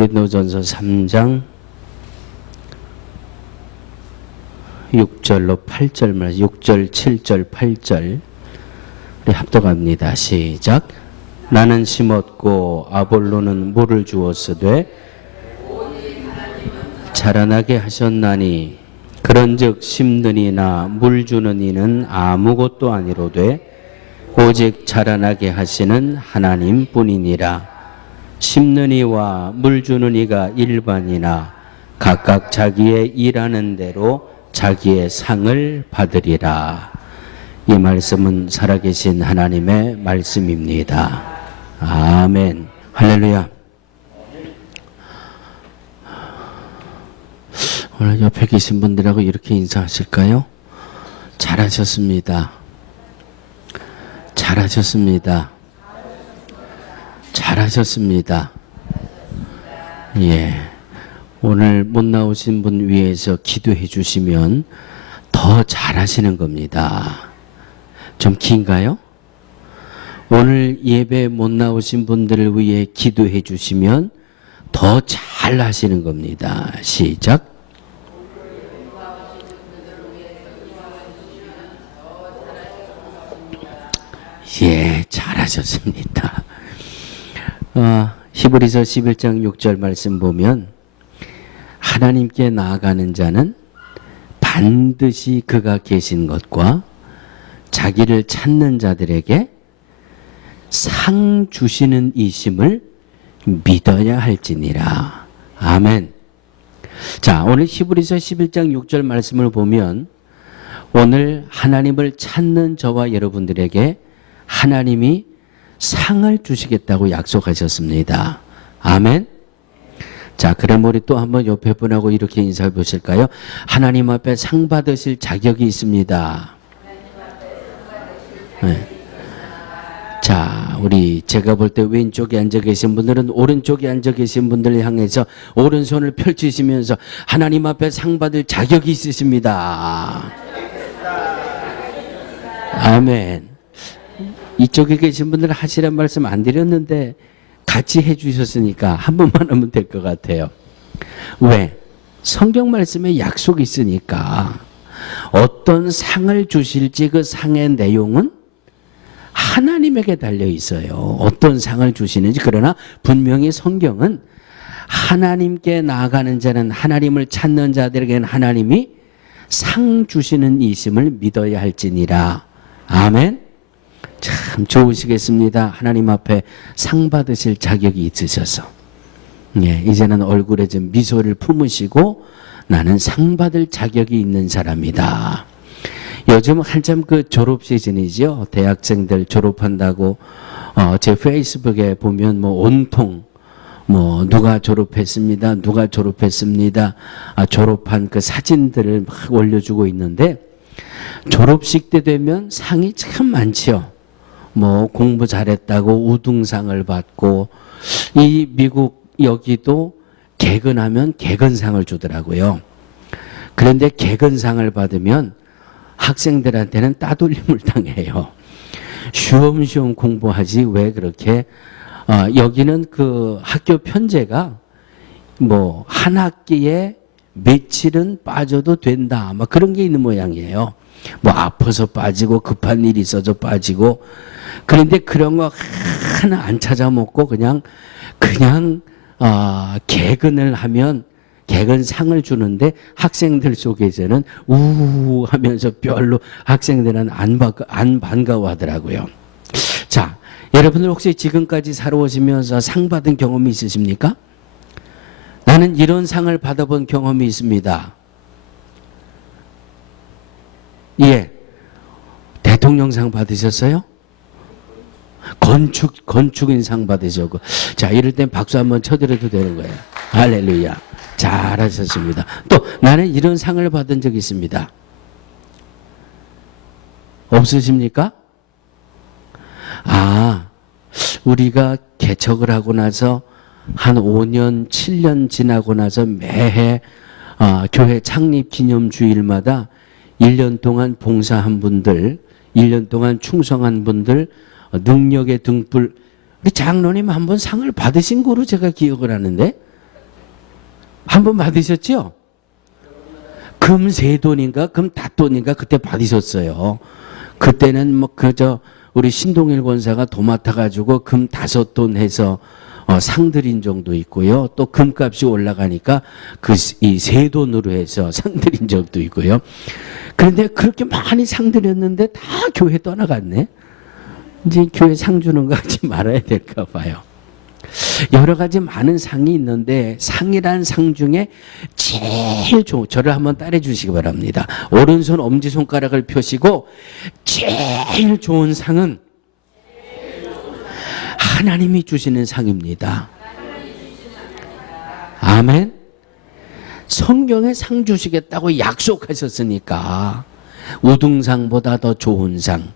고린도전서 3장 6절로 8절 말 6절, 7절, 8절 우리 합독합니다. 시작. 나는 심었고 아볼로는 물을 주었으되 자라나게 하셨나니 그런즉 심는 이나 물 주는 이는 아무것도 아니로되 오직 자라나게 하시는 하나님뿐이니라. 심는 이와 물 주는 이가 일반이나 각각 자기의 일하는 대로 자기의 상을 받으리라. 이 말씀은 살아계신 하나님의 말씀입니다. 아멘. 할렐루야. 오늘 옆에 계신 분들하고 이렇게 인사하실까요? 잘하셨습니다. 잘하셨습니다. 잘하셨습니다. 예. 오늘 못 나오신 분 위해서 기도해 주시면 더 잘하시는 겁니다. 좀 긴가요? 오늘 예배 못 나오신 분들을 위해 기도해 주시면 더 잘하시는 겁니다. 시작. 예, 잘하셨습니다. 히브리서 11장 6절 말씀 보면 하나님께 나아가는 자는 반드시 그가 계신 것과 자기를 찾는 자들에게 상 주시는 이심을 믿어야 할지니라. 아멘. 자, 오늘 히브리서 11장 6절 말씀을 보면 오늘 하나님을 찾는 저와 여러분들에게 하나님이 상을 주시겠다고 약속하셨습니다. 아멘. 자, 그럼 우리 또 한번 옆에 분하고 이렇게 인사해 보실까요? 하나님 앞에 상 받으실 자격이 있습니다. 네. 자, 우리 제가 볼 때 왼쪽에 앉아 계신 분들은 오른쪽에 앉아 계신 분들을 향해서 오른손을 펼치시면서 하나님 앞에 상 받을 자격이 있으십니다. 아멘. 이쪽에 계신 분들은 하시란 말씀 안 드렸는데 같이 해주셨으니까 한 번만 하면 될 것 같아요. 왜? 성경 말씀에 약속이 있으니까 어떤 상을 주실지 그 상의 내용은 하나님에게 달려 있어요. 어떤 상을 주시는지. 그러나 분명히 성경은 하나님께 나아가는 자는, 하나님을 찾는 자들에게는 하나님이 상 주시는 이심을 믿어야 할지니라. 아멘. 참 좋으시겠습니다. 하나님 앞에 상 받으실 자격이 있으셔서. 예, 이제는 얼굴에 좀 미소를 품으시고 나는 상 받을 자격이 있는 사람이다. 요즘 한참 그 졸업 시즌이죠. 대학생들 졸업한다고 제 페이스북에 보면 뭐 온통 뭐 누가 졸업했습니다. 누가 졸업했습니다. 졸업한 그 사진들을 막 올려주고 있는데 졸업식 때 되면 상이 참 많지요. 뭐 공부 잘했다고 우등상을 받고, 이 미국 여기도 개근하면 개근상을 주더라고요. 그런데 개근상을 받으면 학생들한테는 따돌림을 당해요. 쉬엄쉬엄 공부하지 왜 그렇게 여기는 그 학교 편제가 뭐 한 학기에 며칠은 빠져도 된다 막 그런 게 있는 모양이에요. 뭐 아파서 빠지고 급한 일이 있어서 빠지고. 그런데 그런 거 하나 안 찾아 먹고 그냥 개근을 하면 개근상을 주는데 학생들 속에서는 우우 하면서 별로 학생들은 안 반가워하더라고요. 자, 여러분들 혹시 지금까지 살아오시면서 상 받은 경험이 있으십니까? 나는 이런 상을 받아본 경험이 있습니다. 예. 대통령상 받으셨어요? 건축인상 받으셨고. 자, 이럴 땐 박수 한번 쳐드려도 되는 거예요. 할렐루야. 잘하셨습니다. 또 나는 이런 상을 받은 적이 있습니다. 없으십니까? 우리가 개척을 하고 나서 한 5년, 7년 지나고 나서 매해 교회 창립 기념 주일마다 1년 동안 봉사한 분들, 1년 동안 충성한 분들, 능력의 등불, 우리 장로님 한번 상을 받으신 거로 제가 기억을 하는데 한 번 받으셨죠? 금 3돈인가 금 5돈인가 그때 받으셨어요. 그때는 뭐 그저 우리 신동일 권사가 도맡아 가지고 금 5돈 해서 상 드린 정도 있고요. 또 금값이 올라가니까 이 3돈으로 해서 상 드린 적도 있고요. 그런데 그렇게 많이 상 드렸는데 다 교회 떠나갔네. 이제 교회 상 주는 거 하지 말아야 될까 봐요. 여러 가지 많은 상이 있는데 상이란 상 중에 제일 좋은, 저를 한번 따라 주시기 바랍니다. 오른손 엄지손가락을 펴시고 제일 좋은 상은 하나님이 주시는 상입니다. 아멘. 성경에 상 주시겠다고 약속하셨으니까 우등상보다 더 좋은 상,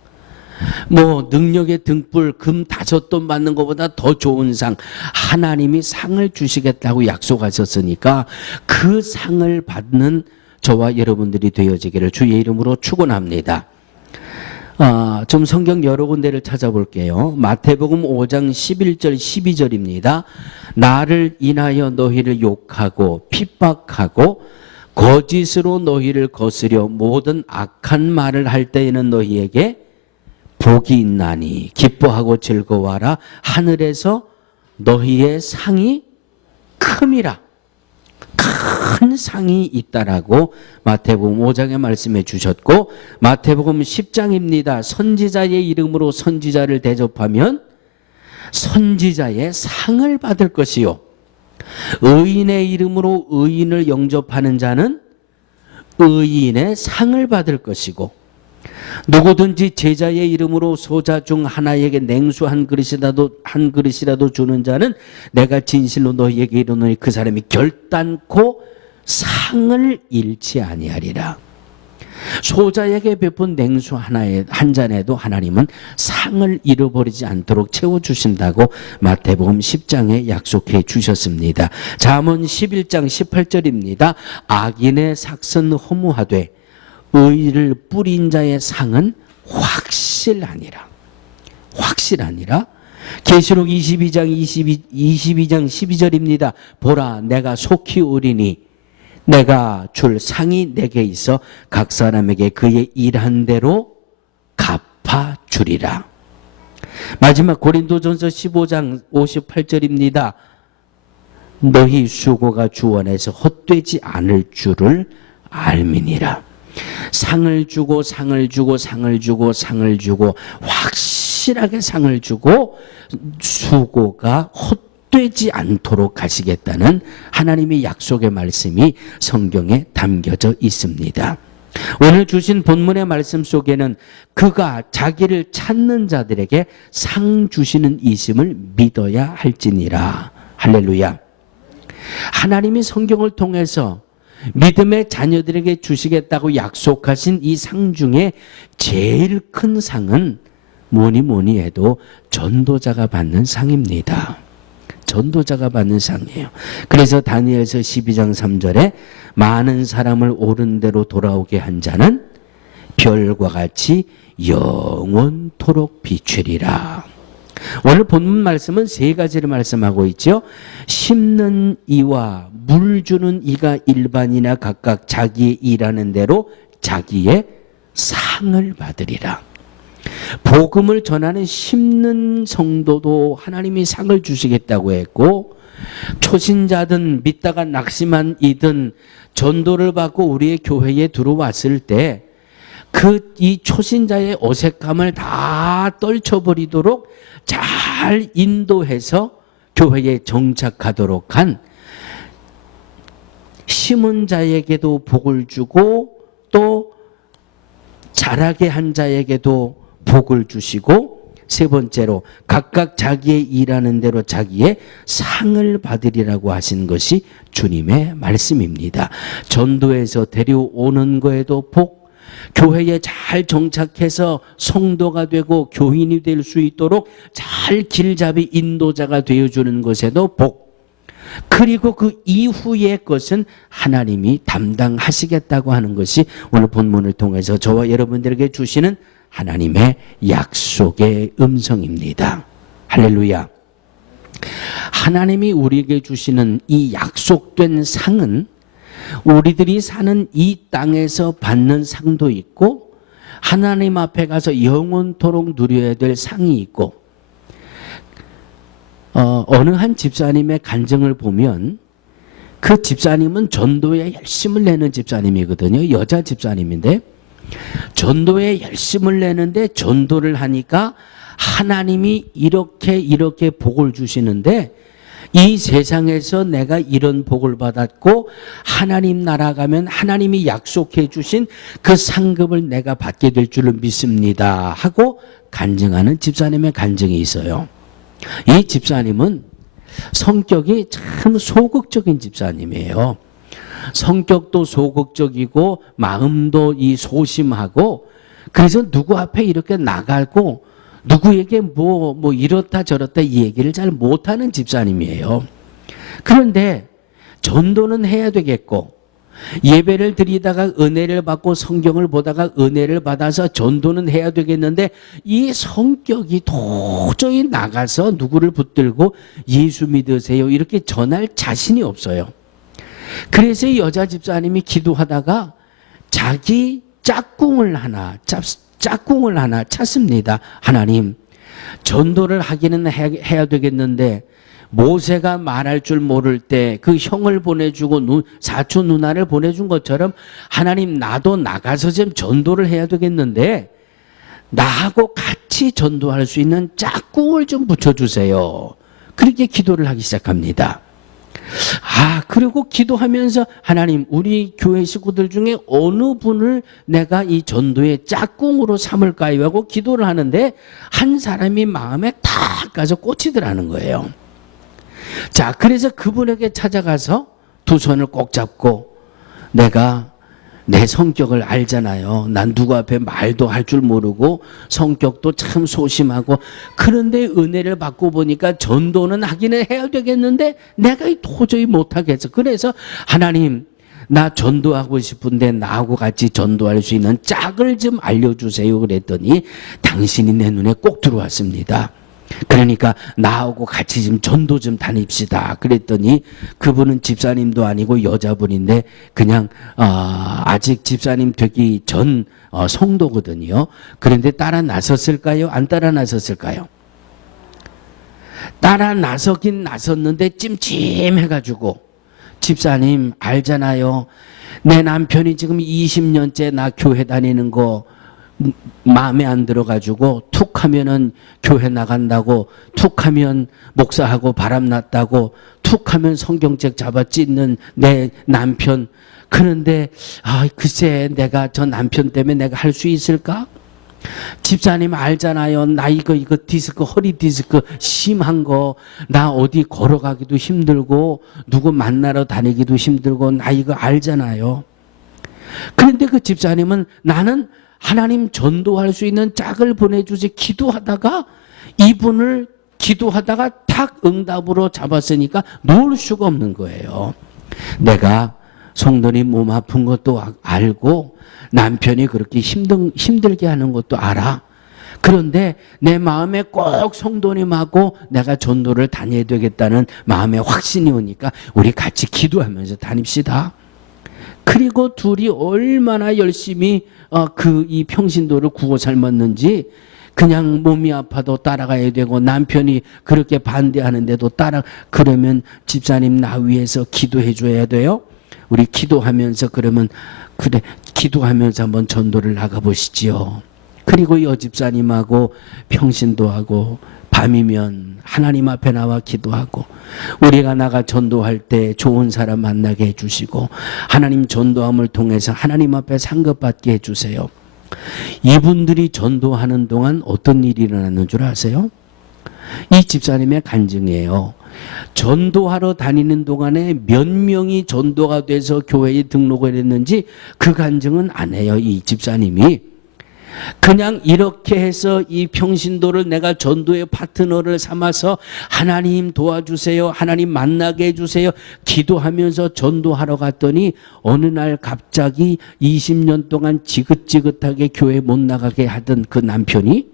뭐 능력의 등불 금 5돈 받는 것보다 더 좋은 상, 하나님이 상을 주시겠다고 약속하셨으니까 그 상을 받는 저와 여러분들이 되어지기를 주의 이름으로 축원합니다. 좀 성경 여러 군데를 찾아볼게요. 마태복음 5장 11절 12절입니다. 나를 인하여 너희를 욕하고 핍박하고 거짓으로 너희를 거스려 모든 악한 말을 할 때에는 너희에게 복이 있나니 기뻐하고 즐거워하라. 하늘에서 너희의 상이 큼이라. 큰 상이 있다라고 마태복음 5장에 말씀해 주셨고, 마태복음 10장입니다. 선지자의 이름으로 선지자를 대접하면 선지자의 상을 받을 것이요, 의인의 이름으로 의인을 영접하는 자는 의인의 상을 받을 것이고, 누구든지 제자의 이름으로 소자 중 하나에게 냉수 한 그릇이라도 주는 자는 내가 진실로 너희에게 이르노니 그 사람이 결단코 상을 잃지 아니하리라. 소자에게 베푼 냉수 한 잔에도 하나님은 상을 잃어버리지 않도록 채워주신다고 마태복음 10장에 약속해 주셨습니다. 잠언 11장 18절입니다. 악인의 삭은 허무하되 의를 뿌린 자의 상은 확실하니라. 확실하니라. 계시록 22장 12절입니다. 보라, 내가 속히 오리니 내가 줄 상이 내게 있어 각 사람에게 그의 일한 대로 갚아주리라. 마지막 고린도전서 15장 58절입니다. 너희 수고가 주 안에서 헛되지 않을 줄을 알미니라. 상을 주고 상을 주고 상을 주고 상을 주고 확실하게 상을 주고 수고가 헛되지 않도록 가시겠다는 하나님의 약속의 말씀이 성경에 담겨져 있습니다. 오늘 주신 본문의 말씀 속에는 그가 자기를 찾는 자들에게 상 주시는 이심을 믿어야 할지니라. 할렐루야. 하나님이 성경을 통해서 믿음의 자녀들에게 주시겠다고 약속하신 이 상 중에 제일 큰 상은 뭐니 해도 전도자가 받는 상입니다. 전도자가 받는 상이에요. 그래서 다니엘서 12장 3절에 많은 사람을 옳은 대로 돌아오게 한 자는 별과 같이 영원토록 비추리라. 오늘 본문 말씀은 3가지를 말씀하고 있죠. 심는 이와 물 주는 이가 일반이나 각각 자기의 일하는 대로 자기의 상을 받으리라. 복음을 전하는 심는 성도도 하나님이 상을 주시겠다고 했고, 초신자든 믿다가 낙심한 이든 전도를 받고 우리의 교회에 들어왔을 때 이 초신자의 어색함을 다 떨쳐버리도록 잘 인도해서 교회에 정착하도록 한 심은 자에게도 복을 주고 또 자라게 한 자에게도 복을 주시고, 3번째로 각각 자기의 일하는 대로 자기의 상을 받으리라고 하신 것이 주님의 말씀입니다. 전도에서 데려오는 거에도 복, 교회에 잘 정착해서 성도가 되고 교인이 될 수 있도록 잘 길잡이 인도자가 되어주는 것에도 복, 그리고 그 이후의 것은 하나님이 담당하시겠다고 하는 것이 오늘 본문을 통해서 저와 여러분들에게 주시는 하나님의 약속의 음성입니다. 할렐루야. 하나님이 우리에게 주시는 이 약속된 상은 우리들이 사는 이 땅에서 받는 상도 있고 하나님 앞에 가서 영원토록 누려야 될 상이 있고, 어느 한 집사님의 간증을 보면 그 집사님은 전도에 열심을 내는 집사님이거든요. 여자 집사님인데 전도에 열심을 내는데 전도를 하니까 하나님이 이렇게 복을 주시는데, 이 세상에서 내가 이런 복을 받았고 하나님 나라 가면 하나님이 약속해 주신 그 상급을 내가 받게 될 줄을 믿습니다 하고 간증하는 집사님의 간증이 있어요. 이 집사님은 성격이 참 소극적인 집사님이에요. 성격도 소극적이고 마음도 소심하고, 그래서 누구 앞에 이렇게 나가고 누구에게 뭐 이렇다 저렇다 이 얘기를 잘 못하는 집사님이에요. 그런데 전도는 해야 되겠고 예배를 드리다가 은혜를 받고 성경을 보다가 은혜를 받아서 전도는 해야 되겠는데, 이 성격이 도저히 나가서 누구를 붙들고 예수 믿으세요 이렇게 전할 자신이 없어요. 그래서 이 여자 집사님이 기도하다가 자기 짝꿍을 하나 찾습니다. 하나님, 전도를 하기는 해야 되겠는데 모세가 말할 줄 모를 때 그 형을 보내주고 사촌 누나를 보내준 것처럼 하나님, 나도 나가서 좀 전도를 해야 되겠는데 나하고 같이 전도할 수 있는 짝꿍을 좀 붙여주세요. 그렇게 기도를 하기 시작합니다. 그리고 기도하면서 하나님, 우리 교회 식구들 중에 어느 분을 내가 이 전도의 짝꿍으로 삼을까요 하고 기도를 하는데 한 사람이 마음에 탁 가서 꽂히더라는 거예요. 자, 그래서 그분에게 찾아가서 두 손을 꼭 잡고, 내가 내 성격을 알잖아요. 난 누구 앞에 말도 할 줄 모르고 성격도 참 소심하고, 그런데 은혜를 받고 보니까 전도는 하기는 해야 되겠는데 내가 도저히 못하겠어. 그래서 하나님, 나 전도하고 싶은데 나하고 같이 전도할 수 있는 짝을 좀 알려주세요 그랬더니 당신이 내 눈에 꼭 들어왔습니다. 그러니까 나하고 같이 좀 전도 좀 다닙시다 그랬더니, 그분은 집사님도 아니고 여자분인데 그냥 아직 집사님 되기 전 성도거든요. 그런데 따라 나섰을까요? 안 따라 나섰을까요? 따라 나서긴 나섰는데 찜찜해가지고, 집사님 알잖아요. 내 남편이 지금 20년째 나 교회 다니는 거 마음에 안 들어가지고 툭 하면은 교회 나간다고, 툭 하면 목사하고 바람났다고, 툭 하면 성경책 잡아 찢는 내 남편. 그런데 글쎄 내가 저 남편 때문에 내가 할 수 있을까? 집사님 알잖아요. 나 이거 디스크, 허리 디스크 심한 거, 나 어디 걸어가기도 힘들고 누구 만나러 다니기도 힘들고 나 이거 알잖아요. 그런데 그 집사님은 나는 하나님 전도할 수 있는 짝을 보내주지 기도하다가, 이분을 기도하다가 탁 응답으로 잡았으니까 놓을 수가 없는 거예요. 내가 성도님 몸 아픈 것도 알고 남편이 그렇게 힘들게 하는 것도 알아. 그런데 내 마음에 꼭 성도님하고 내가 전도를 다녀야 되겠다는 마음에 확신이 오니까 우리 같이 기도하면서 다닙시다. 그리고 둘이 얼마나 열심히 이 평신도를 구워 삶았는지, 그냥 몸이 아파도 따라가야 되고 남편이 그렇게 반대하는데도 그러면 집사님 나 위해서 기도해 줘야 돼요. 우리 기도하면서 그러면 그래 기도하면서 한번 전도를 나가보시지요. 그리고 여집사님하고 평신도하고 밤이면 하나님 앞에 나와 기도하고, 우리가 나가 전도할 때 좋은 사람 만나게 해주시고 하나님 전도함을 통해서 하나님 앞에 상급받게 해주세요. 이분들이 전도하는 동안 어떤 일이 일어나는 줄 아세요? 이 집사님의 간증이에요. 전도하러 다니는 동안에 몇 명이 전도가 돼서 교회에 등록을 했는지 그 간증은 안 해요. 이 집사님이 그냥 이렇게 해서 이 평신도를 내가 전도의 파트너를 삼아서 하나님 도와주세요, 하나님 만나게 해주세요 기도하면서 전도하러 갔더니 어느 날 갑자기 20년 동안 지긋지긋하게 교회 못 나가게 하던 그 남편이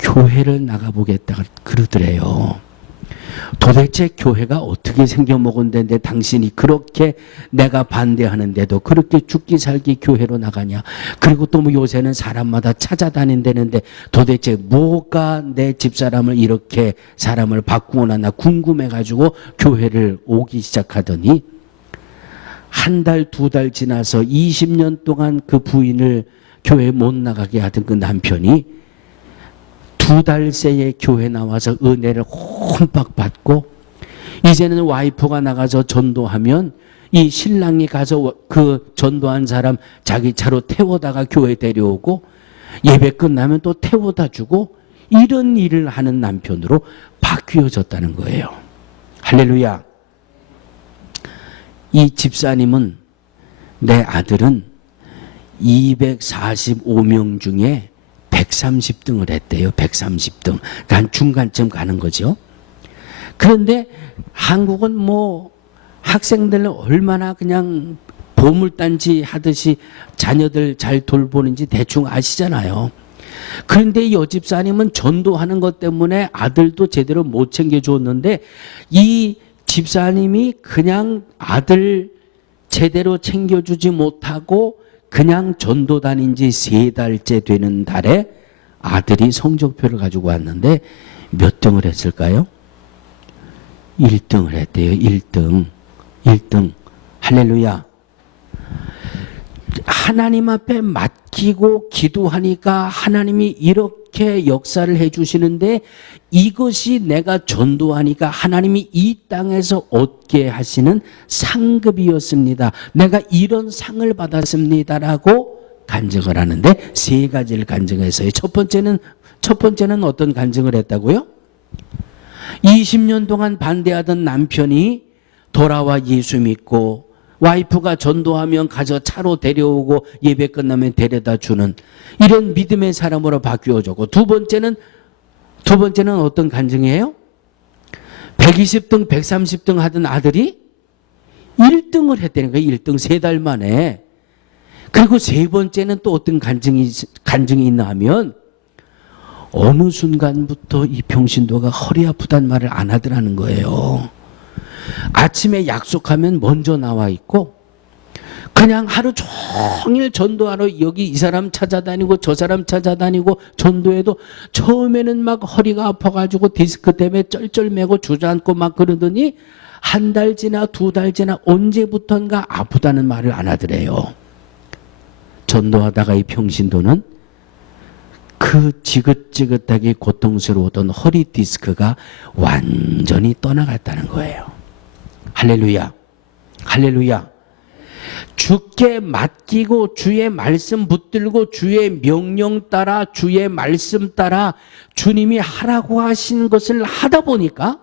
교회를 나가보겠다 그러더래요. 도대체 교회가 어떻게 생겨먹었는데 당신이 그렇게 내가 반대하는데도 그렇게 죽기 살기 교회로 나가냐. 그리고 또 뭐 요새는 사람마다 찾아다닌다는데 도대체 뭐가 내 집사람을 이렇게 사람을 바꾸고 나나 궁금해가지고 교회를 오기 시작하더니 한 달, 두 달 지나서 20년 동안 그 부인을 교회에 못 나가게 하던 그 남편이 2달 새에 교회 나와서 은혜를 홈박 받고 이제는 와이프가 나가서 전도하면 이 신랑이 가서 그 전도한 사람 자기 차로 태워다가 교회 데려오고 예배 끝나면 또 태워다 주고 이런 일을 하는 남편으로 바뀌어졌다는 거예요. 할렐루야. 이 집사님은 내 아들은 245명 중에 130등을 했대요. 130등. 그러니까 한 중간쯤 가는 거죠. 그런데 한국은 뭐 학생들 얼마나 그냥 보물단지 하듯이 자녀들 잘 돌보는지 대충 아시잖아요. 그런데 이 여집사님은 전도하는 것 때문에 아들도 제대로 못 챙겨줬는데 이 집사님이 그냥 아들 제대로 챙겨주지 못하고 그냥 전도 다닌 지 3달째 되는 달에 아들이 성적표를 가지고 왔는데 몇 등을 했을까요? 1등을 했대요. 1등. 1등. 할렐루야. 하나님 앞에 맡기고 기도하니까 하나님이 이렇게 역사를 해주시는데 이것이 내가 전도하니까 하나님이 이 땅에서 얻게 하시는 상급이었습니다. 내가 이런 상을 받았습니다라고 간증을 하는데 3가지를 간증했어요. 첫 번째는 어떤 간증을 했다고요? 20년 동안 반대하던 남편이 돌아와 예수 믿고 와이프가 전도하면 가서 차로 데려오고 예배 끝나면 데려다 주는 이런 믿음의 사람으로 바뀌어졌고 두 번째는 어떤 간증이에요? 120등, 130등 하던 아들이 1등을 했다는 거예요. 1등 3달 만에. 그리고 세 번째는 또 어떤 간증이 있나 하면 어느 순간부터 이 평신도가 허리 아프단 말을 안 하더라는 거예요. 아침에 약속하면 먼저 나와 있고 그냥 하루 종일 전도하러 여기 이 사람 찾아다니고 저 사람 찾아다니고 전도해도 처음에는 막 허리가 아파가지고 디스크 때문에 쩔쩔매고 주저앉고 막 그러더니 한 달 지나 2달 지나 언제부턴가 아프다는 말을 안 하더래요. 전도하다가 이 평신도는 그 지긋지긋하게 고통스러웠던 허리 디스크가 완전히 떠나갔다는 거예요. 할렐루야. 할렐루야. 주께 맡기고 주의 말씀 붙들고 주의 명령 따라 주의 말씀 따라 주님이 하라고 하신 것을 하다 보니까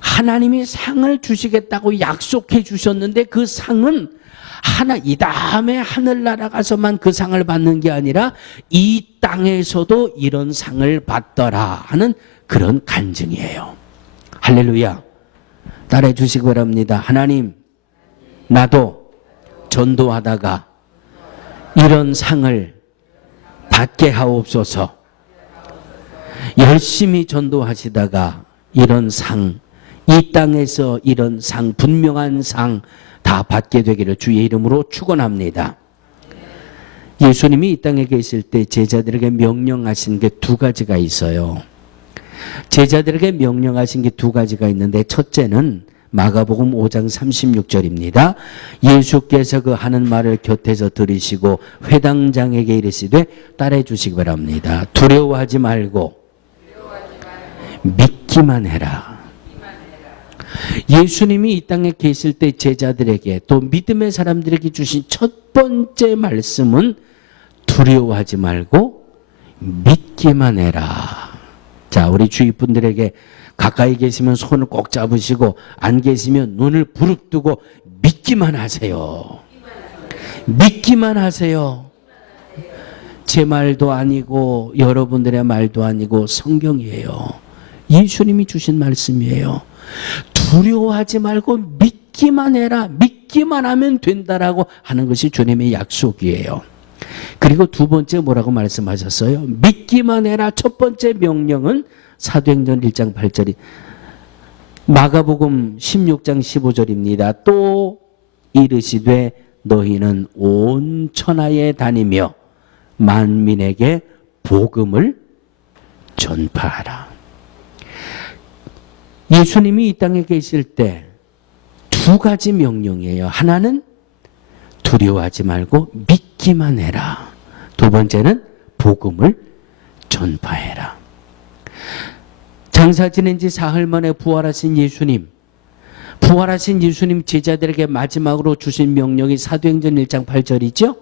하나님이 상을 주시겠다고 약속해 주셨는데 그 상은 이 다음에 하늘나라 가서만 그 상을 받는 게 아니라 이 땅에서도 이런 상을 받더라 하는 그런 간증이에요. 할렐루야. 따라해 주시기 바랍니다. 하나님, 나도 전도하다가 이런 상을 받게 하옵소서. 열심히 전도하시다가 이런 상, 이 땅에서 이런 상, 분명한 상 다 받게 되기를 주의 이름으로 축원합니다. 예수님이 이 땅에 계실 때 제자들에게 명령하신 게 2가지가 있어요. 제자들에게 명령하신 게 2가지가 있는데 첫째는 마가복음 5장 36절입니다. 예수께서 그 하는 말을 곁에서 들으시고 회당장에게 이르시되 따라해 주시기 바랍니다. 두려워하지 말고 믿기만 해라. 예수님이 이 땅에 계실 때 제자들에게 또 믿음의 사람들에게 주신 첫 번째 말씀은 두려워하지 말고 믿기만 해라. 자, 우리 주위 분들에게 가까이 계시면 손을 꼭 잡으시고 안 계시면 눈을 부릅뜨고 믿기만 하세요. 믿기만 하세요. 제 말도 아니고 여러분들의 말도 아니고 성경이에요. 예수님이 주신 말씀이에요. 두려워하지 말고 믿기만 해라. 믿기만 하면 된다라고 하는 것이 주님의 약속이에요. 그리고 2번째 뭐라고 말씀하셨어요? 믿기만 해라. 첫 번째 명령은 사도행전 1장 8절이 마가복음 16장 15절입니다. 또 이르시되 너희는 온 천하에 다니며 만민에게 복음을 전파하라. 예수님이 이 땅에 계실 때 두 가지 명령이에요. 하나는 두려워하지 말고 믿기만 해라. 두 번째는 복음을 전파해라. 장사 지낸 지 사흘 만에 부활하신 예수님, 부활하신 예수님 제자들에게 마지막으로 주신 명령이 사도행전 1장 8절이죠.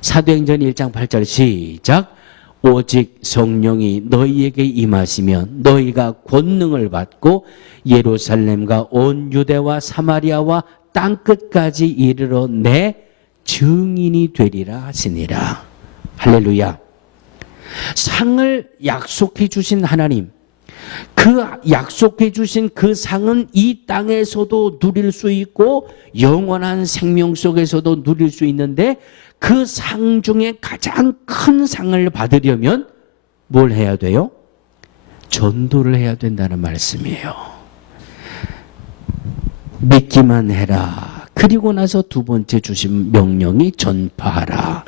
사도행전 1장 8절 시작. 오직 성령이 너희에게 임하시면 너희가 권능을 받고 예루살렘과 온 유대와 사마리아와 땅끝까지 이르러 내 증인이 되리라 하시니라. 할렐루야. 상을 약속해 주신 하나님, 그 약속해 주신 그 상은 이 땅에서도 누릴 수 있고 영원한 생명 속에서도 누릴 수 있는데, 그 상 중에 가장 큰 상을 받으려면 뭘 해야 돼요? 전도를 해야 된다는 말씀이에요. 믿기만 해라. 그리고 나서 두 번째 주신 명령이 전파하라.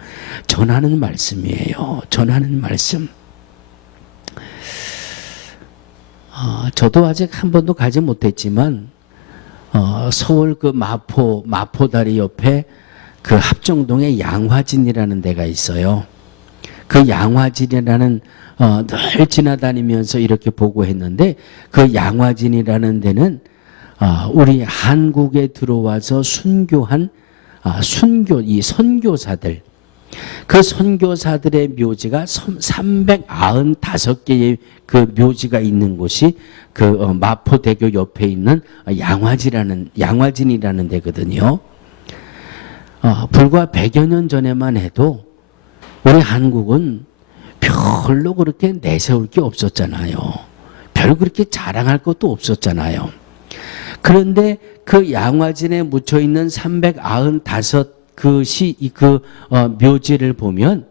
전하는 말씀이에요. 전하는 말씀. 저도 아직 한 번도 가지 못했지만 서울 그 마포다리 옆에 그 합정동에 양화진이라는 데가 있어요. 그 양화진이라는 늘 지나다니면서 이렇게 보고 했는데, 그 양화진이라는 데는 우리 한국에 들어와서 순교한 이 선교사들, 그 선교사들의 묘지가 395개의 그 묘지가 있는 곳이 그 마포대교 옆에 있는 양화진이라는 데거든요. 불과 100여 년 전에만 해도 우리 한국은 별로 그렇게 내세울 게 없었잖아요. 별 그렇게 자랑할 것도 없었잖아요. 그런데 그 양화진에 묻혀 있는 395그 묘지를 보면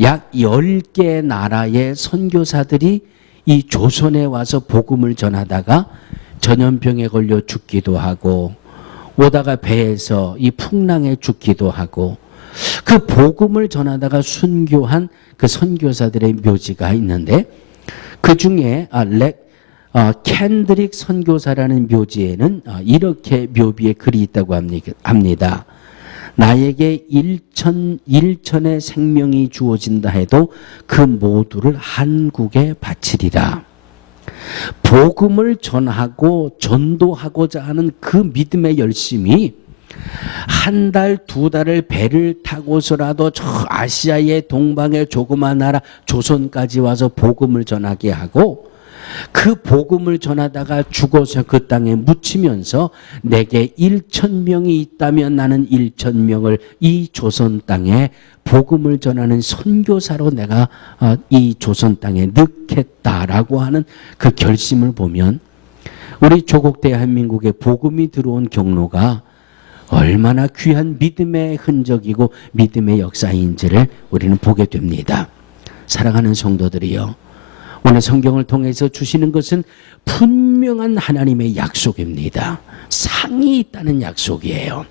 약 10개 나라의 선교사들이 이 조선에 와서 복음을 전하다가 전염병에 걸려 죽기도 하고, 오다가 배에서 이 풍랑에 죽기도 하고, 그 복음을 전하다가 순교한 그 선교사들의 묘지가 있는데, 그 중에 캔드릭 선교사라는 묘지에는 이렇게 묘비에 글이 있다고 합니다. 나에게 일천의 생명이 주어진다 해도 그 모두를 한국에 바치리라. 복음을 전하고 전도하고자 하는 그 믿음의 열심이 한 달, 두 달을 배를 타고서라도 저 아시아의 동방의 조그만 나라 조선까지 와서 복음을 전하게 하고, 그 복음을 전하다가 죽어서 그 땅에 묻히면서 내게 1,000명이 있다면 나는 1,000명을 이 조선 땅에 복음을 전하는 선교사로 내가 이 조선 땅에 넣겠다라고 하는 그 결심을 보면, 우리 조국 대한민국에 복음이 들어온 경로가 얼마나 귀한 믿음의 흔적이고 믿음의 역사인지를 우리는 보게 됩니다. 사랑하는 성도들이요, 오늘 성경을 통해서 주시는 것은 분명한 하나님의 약속입니다. 상이 있다는 약속이에요.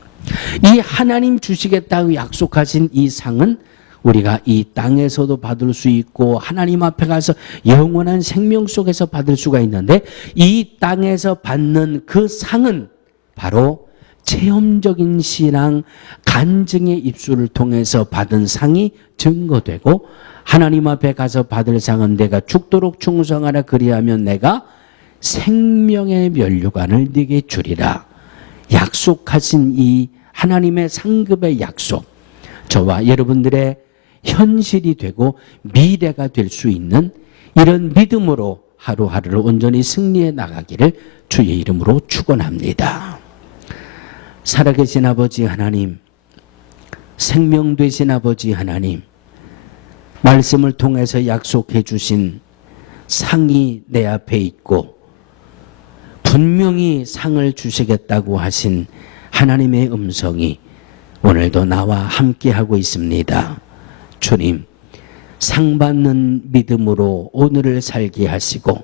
이 하나님 주시겠다고 약속하신 이 상은 우리가 이 땅에서도 받을 수 있고 하나님 앞에 가서 영원한 생명 속에서 받을 수가 있는데, 이 땅에서 받는 그 상은 바로 체험적인 신앙, 간증의 입술을 통해서 받은 상이 증거되고, 하나님 앞에 가서 받을 상은 내가 죽도록 충성하라 그리하면 내가 생명의 면류관을 네게 주리라. 약속하신 이 하나님의 상급의 약속, 저와 여러분들의 현실이 되고 미래가 될 수 있는 이런 믿음으로 하루하루를 온전히 승리해 나가기를 주의 이름으로 축원합니다. 살아계신 아버지 하나님, 생명 되신 아버지 하나님, 말씀을 통해서 약속해 주신 상이 내 앞에 있고 분명히 상을 주시겠다고 하신 하나님의 음성이 오늘도 나와 함께하고 있습니다. 주님, 상 받는 믿음으로 오늘을 살게 하시고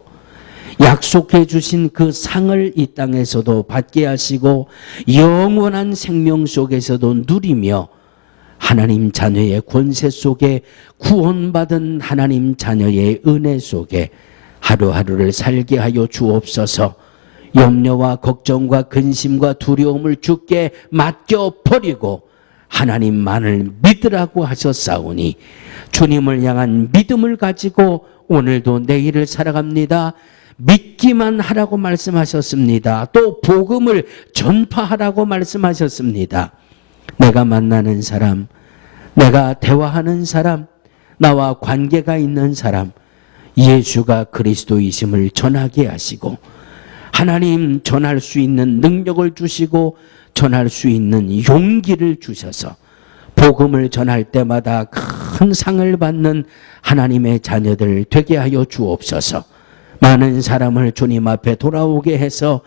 약속해 주신 그 상을 이 땅에서도 받게 하시고 영원한 생명 속에서도 누리며 하나님 자녀의 권세 속에 구원받은 하나님 자녀의 은혜 속에 하루하루를 살게 하여 주옵소서. 염려와 걱정과 근심과 두려움을 주께 맡겨버리고 하나님만을 믿으라고 하셨사오니 주님을 향한 믿음을 가지고 오늘도 내일을 살아갑니다. 믿기만 하라고 말씀하셨습니다. 또 복음을 전파하라고 말씀하셨습니다. 내가 만나는 사람, 내가 대화하는 사람, 나와 관계가 있는 사람, 예수가 그리스도이심을 전하게 하시고 하나님 전할 수 있는 능력을 주시고 전할 수 있는 용기를 주셔서 복음을 전할 때마다 큰 상을 받는 하나님의 자녀들 되게 하여 주옵소서. 많은 사람을 주님 앞에 돌아오게 해서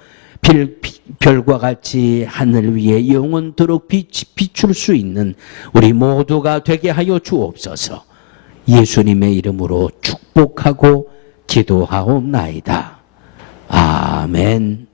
별과 같이 하늘 위에 영원토록 비출 수 있는 우리 모두가 되게 하여 주옵소서. 예수님의 이름으로 축복하고 기도하옵나이다. 아멘.